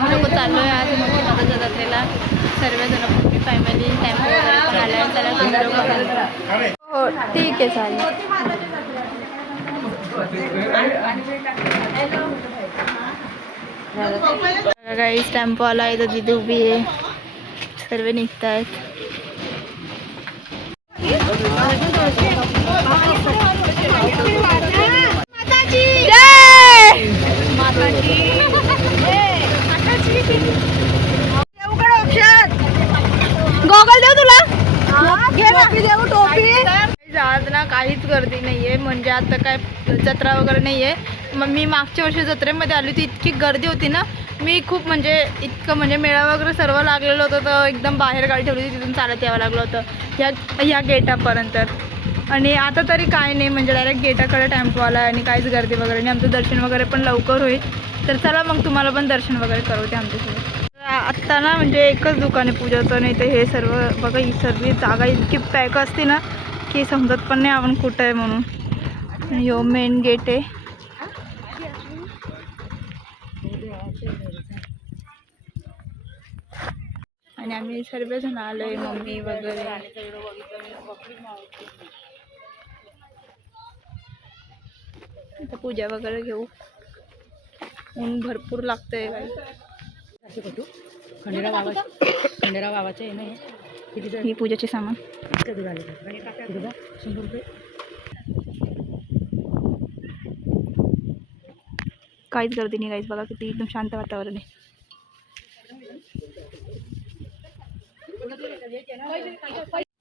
आम्ही लोक चाललो आहे आज मोठी माताच्या जत्रेला. सर्वजण मोठी फॅमिली टेम्पो वगैरे पण आल्या आहे. चला तुम्ही लोक हो ठीक आहे चालेल. गाईस टेम्पो आला आहे तर तिथे उभी आहे. सर्व निघत आहेत. गॉगल देऊ तुला. आज ना काहीच गर्दी नाहीये. म्हणजे आता काय जत्रा वगैरे नाहीये. मग मी मागच्या वर्षी जत्रेमध्ये आली होती, इतकी गर्दी होती ना. मी खूप म्हणजे इतकं म्हणजे मेळा वगैरे सर्व लागलेलं होतं. तर एकदम बाहेर गाडी ठेवली होती, तिथून चालत यावं लागलं होतं ह्या गेटापर्यंत. आणि आता तरी काय नाही, म्हणजे डायरेक्ट गेटाकडे टेम्पो आला आणि काहीच गर्दी वगैरे नाही. आमचं दर्शन वगैरे पण लवकर होईल. तर चला मग तुम्हाला पण दर्शन वगैरे करवते आमच्यासोबत. आत्ता ना म्हणजे एकच दुकान आहे पूजाचं. नाही तर हे सर्व बघा, ही सर्व जागा इतकी पॅक असते ना की समजत पण नाही आपण कुठं आहे म्हणून. यो मेन गेट आहे. आणि आम्ही सर्वजण आलोय, मम्मी वगैरे. आता पूजा वगैरे घेऊ. ऊन भरपूर लागतंय. खंडेराव बाबाचे आहे ना ही पूजाचे सामान. कधी झाले 100 रुपये. काहीच गर्दी नाही गाईस. बघा किती एकदम शांत वातावरण आहे.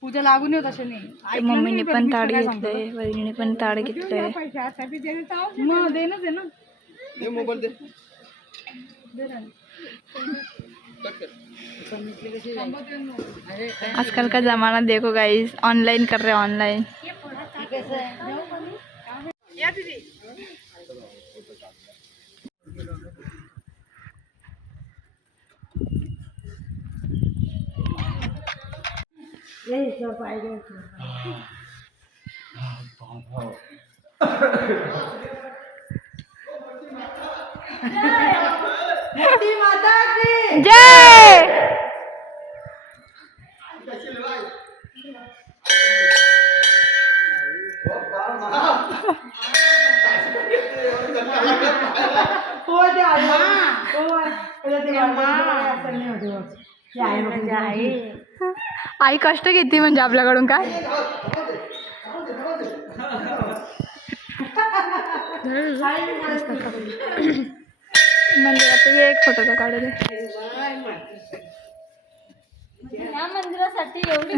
पूजा लागून येत असे नाही. मम्मीने पण ताड घेतलंय, वहिनीने पण ताड घेतलंय. मग देणंच आहे ना. आजकल का जमाना देखो गाइस, ऑनलाइन कर रहे ऑनलाइन. जय. आई कष्ट घेते म्हणजे आपल्याकडून काय. मंदिरात एक फोटो काढू दे.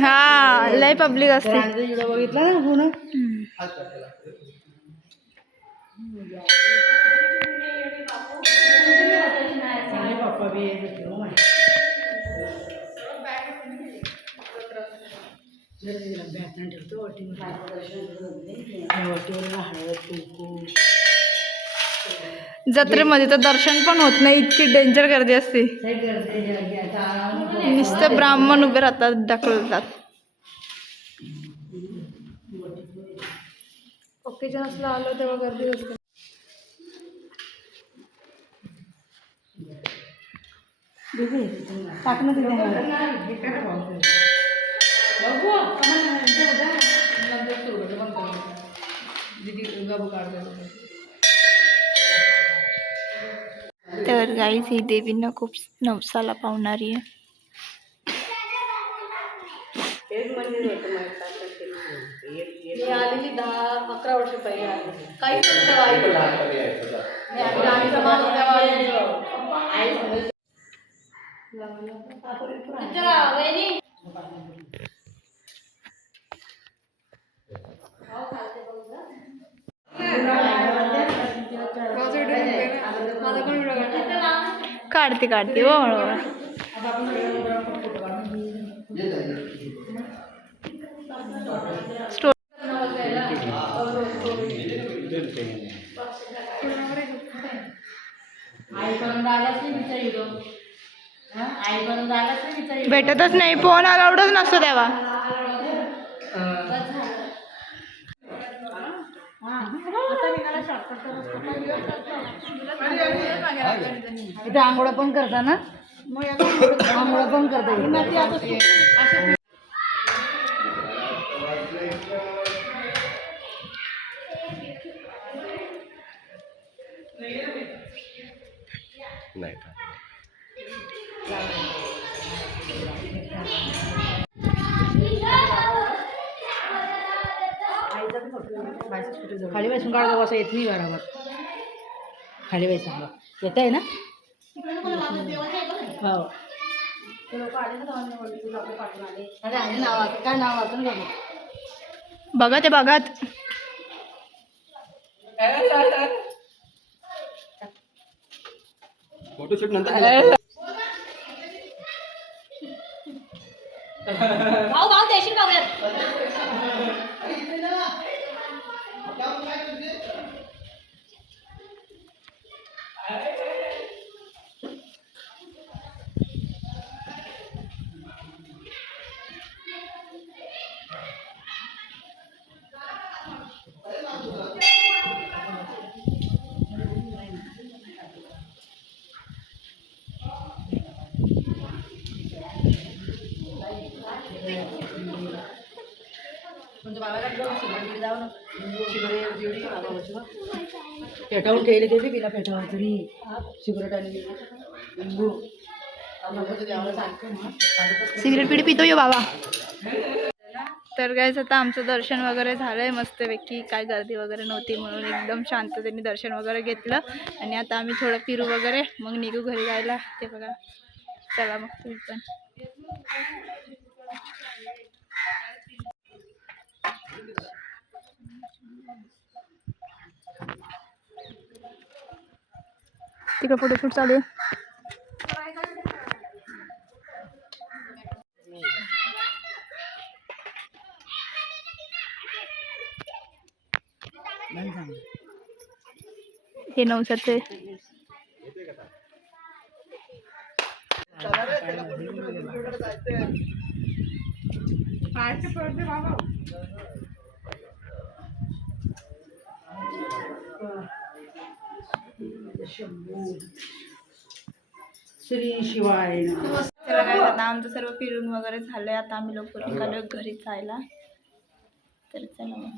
हा लय पब्लिक असते. बघितलं ना पुन्हा. जत्रेमध्ये तर दर्शन पण होत नाही, इतकी डेंजर गर्दी असते. नुसतं ब्राह्मण उभे राहतात, ढकलतात. ओकेजन असलं आलं तेव्हा गर्दी असते. तर गाईस ही देवींना खूप नवसाला पावणारी आहे. आलेली 10-11 वर्ष पहिले आले. काही काढते काढते हो. भेटतच नाही, फोन अलाउडच नसतो तेव्हा. इथे आंघोळा पण करता ना, आंघोळा पण करता येईल. नाही खाली बसून काढतो असं येत नाही बरोबर. खाली बसून येत आहे ना. हो अरे आहे नाव, काय नाव वाचून बघू. बघा ते बघत फोटोशूट नंतर पेटावून ठेवले ते बिना पेटावायचं नाही. सिगरेट आणि लिंबू सिगरेट पिढी पितो यो बाबा. तर गाईस आता आमचं दर्शन वगैरे झालंय मस्तपैकी. काय गर्दी वगैरे नव्हती म्हणून एकदम शांततेने दर्शन वगैरे घेतलं. आणि आता आम्ही थोडं फिरू वगैरे मग निघू घरी जायला. ते बघा, चला मग तुम्ही पण. तिकडे फोटोशूट चालू आहे. हे नवसाचे श्री शिवाय. चला काय आता आमचं सर्व फिरून वगैरे झालंय. आता आम्ही लोक निघालो घरी जायला. तर चला मग.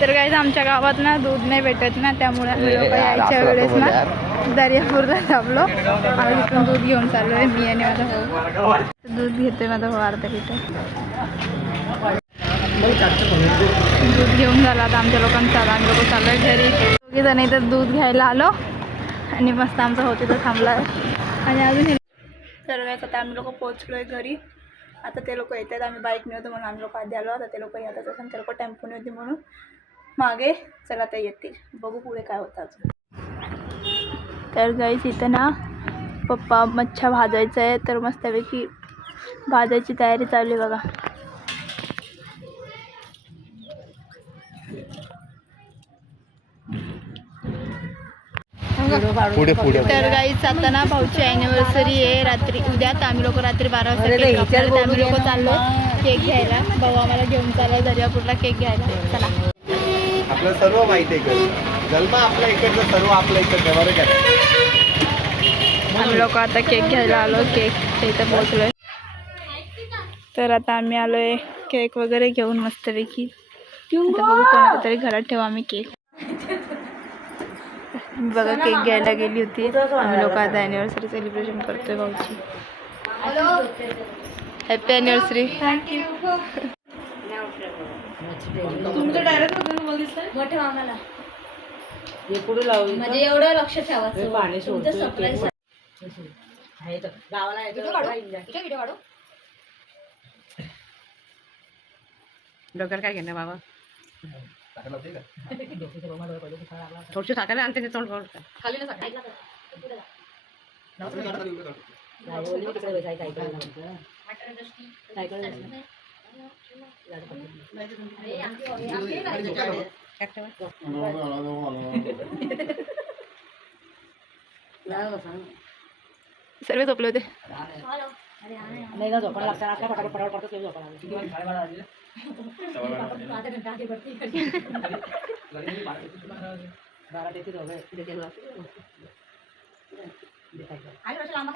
तर गाईज आमच्या गावात ना दूध नाही भेटत ना, त्यामुळे आम्ही लोक यायच्या वेळेस ना दर्यापूरला थांबलो. आम्ही तिथून दूध घेऊन चाललो आहे, मी आणि माझा भाऊ. दूध घेतोय माझा भाऊ अर्धा लिटर. दूध घेऊन झालं आता आमच्या लोकांचं. आम्ही लोक चाललो आहे घरी. दोघे जण इथं दूध घ्यायला आलो आणि मस्त आमचा भाऊ तिथं थांबला आणि अजून. तर गाईज आता आम्ही लोक पोहोचलो आहे घरी. आता ते लोक येतात. आम्ही बाईक नव्हतं म्हणून आम्ही लोक आधी आलो. आता ते लोक येतात असं, ते लोक टेम्पो नव्हती म्हणून मागे. चला ते येतील, बघू पुढे काय होतं अजून. तर गाईस इथं ना पप्पा मच्छा भाजायचं आहे, तर मस्तपैकी भाजायची तयारी चालू आहे बघा. पुढे पुढे तर गाईस आता ना भाऊची ॲनिव्हर्सरी आहे रात्री उद्या. तर आम्ही लोक रात्री 12 वाजता केक कापणार. तर आम्ही लोक चाललो केक घ्यायला. भाऊ आम्हाला घेऊन चाललो दर्यापूरला केक घ्यायला. चला. आपलं सर्व माहिती आहे. जन्म आपल्या इकडचं सर्व आपल्या इकडचं बरं काय. आम्ही लोक आता केक घ्यायला आलो. केक इथं पोहोचलोय. तर आता आम्ही आलोय केक वगैरे घेऊन मस्तपैकी. आता बघू कोणाच्या तरी घरात ठेवू आम्ही केक. बघा केक घ्यायला गेली होती. आम्ही लोक आता ॲनिव्हर्सरी सेलिब्रेशन करतोय भाऊची. Happy anniversary. थँक्यू. तुमचं डायरेक्ट मोठ्या मामाला हे पुढे लावू म्हणजे एवढं लक्ष ठेवायचं. पाणी तुमचं सरप्राईज गावाला व्हिडिओ काढू. डोक्यावर काय घेणार बाबा. थोडीशी टाकायला आणते ते तोंड खाली ना ऐकला तर. तू पुढे जा. मटर दृष्टी. अरे, आमची करायची. सर्व झोपले होते. हॅलो. अरे, आहे. नाही का झोपायला लागतात आपल्या फटाफट फटाफट पडतो ते झोपायला आधा घंटा आगे बढ़ती है. 12 ते 3 हो गए आणि वर्ष लांब.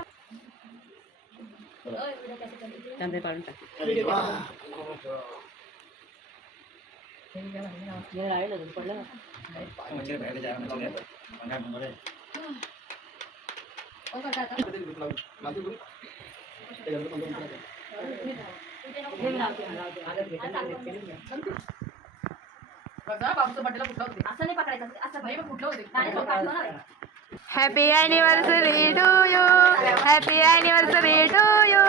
ओय, उद्या कैसे करते? कांदे पाडून टाक हे राहिलं पडलं ओ करता का? बाबूचं बड्डेला कुठलं होते असं नाही पकडायचं. असं नाही कुठलं होते गाणे सोडतो ना. Happy anniversary to you. Happy anniversary to you.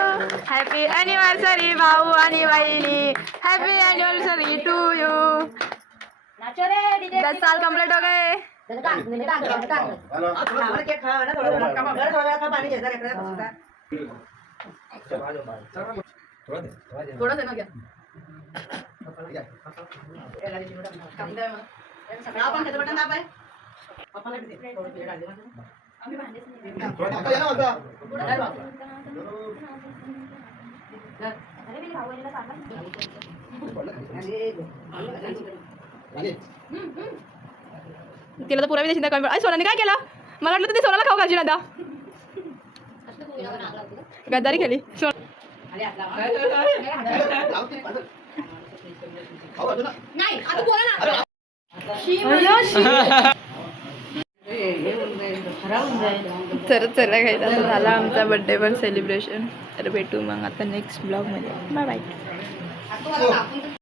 Happy anniversary भाऊ आणि बहिणी. Happy anniversary to you. नाचो रे डीजे. 10 साल कंप्लीट हो गए. थोडं दे ना घ्या. आम्ही भांडेच नाही. अरे मी भाऊ आलेला सांगा. तिला तर पुरावी देशील कमी. अरे सोनाने काय केलं? मला वाटलं तर ते सोनाला खाऊ घालशील आता. गद्दारी केली. नाही आता बोला ना. तर चला काही आता झाला आमचा बड्डे पण सेलिब्रेशन. तर भेटू मग आता नेक्स्ट ब्लॉगमध्ये. Bye bye.